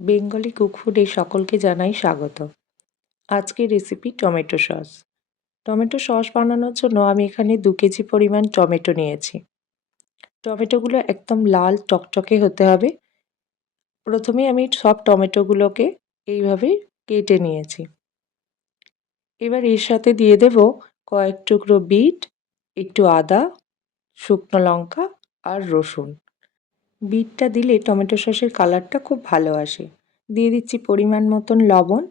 Bengali cook ফুডে সকলকে জানাই স্বাগত। আজকের recipe tomato sauce. Tomato sauce বানানোর জন্য আমি এখানে 2 কেজি পরিমাণ টমেটো নিয়েছি। টমেটোগুলো একদম লাল টকটকে হতে হবে। প্রথমেই আমি সব টমেটোগুলোকে এইভাবে কেটে নিয়েছি। এবার এর সাথে দিয়ে দেব কয়েক টুকরো বিট, একটু আদা, শুকনো লঙ্কা আর রসুন। বিটটা দিলে টমেটো সসের কালারটা খুব ভালো আসে। দিয়ে দিচ্ছি পরিমাণ মতন লবণ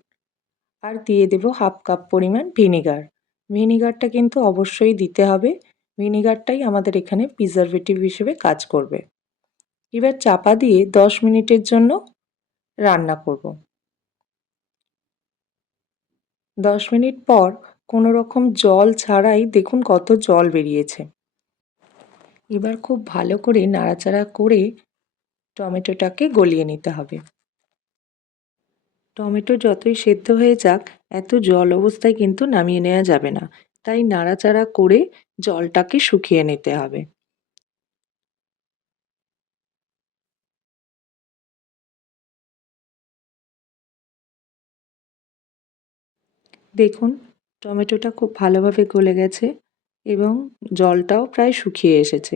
আর দিয়ে দেব হাফ কাপ পরিমাণ ভিনিগার। ভিনিগারটা কিন্তু অবশ্যই দিতে হবে। ভিনিগারটাই আমাদের এখানে প্রিজারভেটিভ হিসেবে কাজ করবে। এবার চাপা দিয়ে 10 মিনিটের জন্য রান্না করব। 10 মিনিট পর কোনো রকম জল ছাড়াই দেখুন কত জল বেরিয়েছে। এবার খুব ভালো করে নাড়াচাড়া করে টমেটোটাকে গলিয়ে নিতে হবে। টমেটো যতই সেদ্ধ হয়ে যাক, এত জল অবস্থায় কিন্তু নামিয়ে নেওয়া যাবে না। তাই নাড়াচাড়া করে জলটাকে শুকিয়ে নিতে হবে। দেখুন টমেটোটা খুব ভালোভাবে গলে গেছে এবং জলটাও প্রায় শুকিয়ে এসেছে।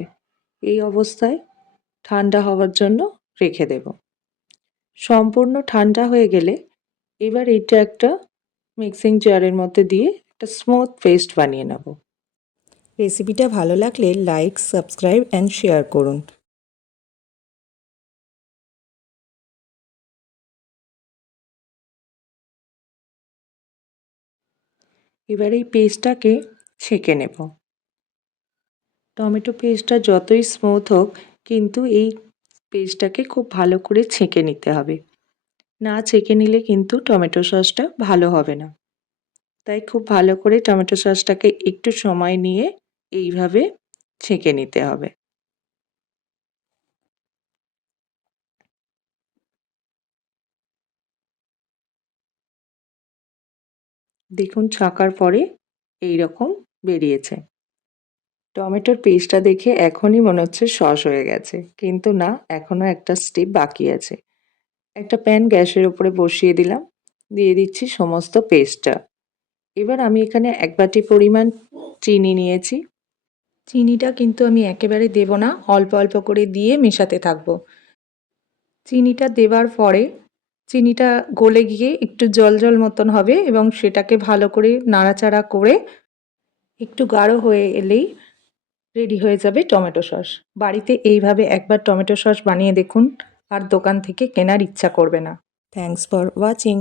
এই অবস্থায় ঠান্ডা হওয়ার জন্য রেখে দেব। সম্পূর্ণ ঠান্ডা হয়ে গেলে এবার এটা একটা মিক্সিং জারের মধ্যে দিয়ে একটা স্মুথ পেস্ট বানিয়ে নেব। রেসিপিটা ভালো লাগলে লাইক, সাবস্ক্রাইব অ্যান্ড শেয়ার করুন। এবার এই পেস্টটাকে ছেঁকে নেব। টমেটো পেস্টটা যতই স্মুথ হোক কিন্তু এই পেস্টটাকে খুব ভালো করে ছেঁকে নিতে হবে। না ছেঁকে নিলে কিন্তু টমেটো সসটা ভালো হবে না। তাই খুব ভালো করে টমেটো সসটাকে একটু সময় নিয়ে এইভাবে ছেঁকে নিতে হবে। দেখুন ছাঁকার পরে এইরকম বেরিয়েছে। টমেটোর পেস্টটা দেখে এখনই মনে হচ্ছে সস হয়ে গেছে, কিন্তু না, এখনও একটা স্টেপ বাকি আছে। একটা প্যান গ্যাসের উপরে বসিয়ে দিলাম, দিয়ে দিচ্ছি সমস্ত পেস্টটা। এবার আমি এখানে 1 বাটি পরিমাণ চিনি নিয়েছি। চিনিটা কিন্তু আমি একেবারে দেব না, অল্প অল্প করে দিয়ে মেশাতে থাকবো। চিনিটা দেওয়ার পরে চিনিটা গলে গিয়ে একটু জল জল মতন হবে এবং সেটাকে ভালো করে নাড়াচাড়া করে একটু গাঢ় হয়ে এলেই রেডি হয়ে যাবে টমেটো সস। বাড়িতে এইভাবে একবার টমেটো সস বানিয়ে দেখুন, আর দোকান থেকে কেনার ইচ্ছা করবে না। Thanks for watching.